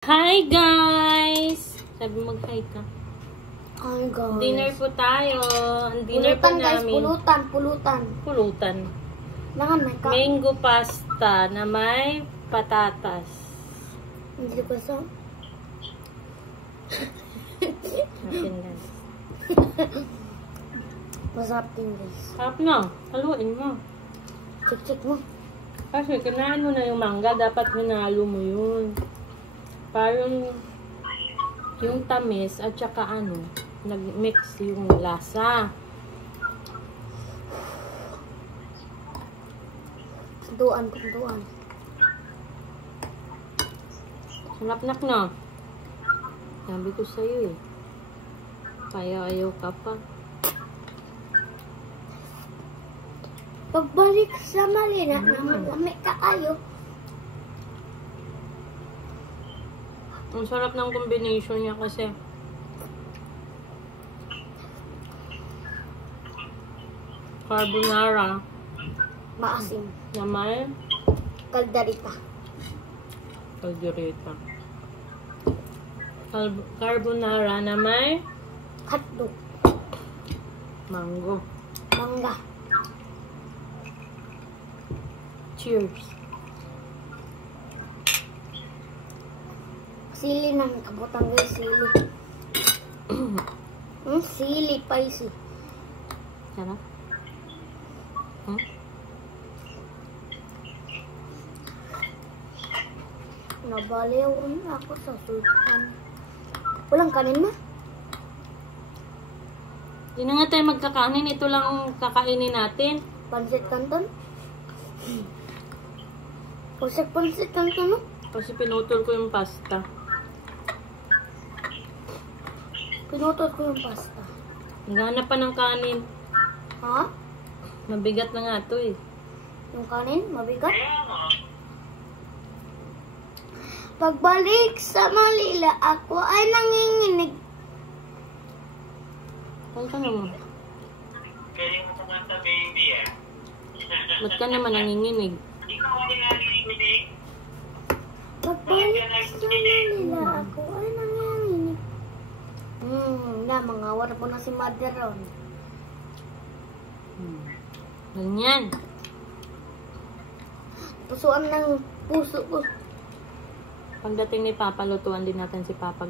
Hi guys! Sabi mag-hi ka. Hi guys. Dinner po tayo. Ang dinner po Guys, namin. pulutan. Pulutan. Nangan may ka. Mango pasta na may patatas. Hindi ko sa. Natin lang. Masarap din guys. Sarap na. Haluin mo. Check mo. Kasi kinain mo na yung mangga. Dapat hinalo mo yun. Parang yung tamis at saka nag-mix yung lasa. Duan. Sarap na. Sabi ko sa'yo eh. Ayaw ka pa. Pagbalik sa Malina, naman ka ayo. Ang sarap ng combination niya kasi. Carbonara. Maasim. Na may Kaldarita. caldereta. Carbonara na may Hotdog. mango. Mangga. Cheers. Sili na kabutang guys, sili. Sili spicy. Sarap. Nabaliw na ako sa sultan. Walang kanin na. Hindi na nga tayo magkakanin. Ito lang ang kakainin natin. Pansit canton. Pansit canton no? Kasi pinutol ko yung pasta. Pinutot ko yung pasta. Naghanap pa ng kanin. Ha? Mabigat na nga ito eh. Yung kanin? Mabigat? Pagbalik sa Manila, ako ay nanginginig. Saan ka naman? Ba't ka naman nanginginig? Pagbalik sa Manila, ako ay nanginginig. Mga wala po na si Mother Ron. Ganyan. Pusuan ng puso ko. Pagdating ni Papa, lutuan din natin si Papa.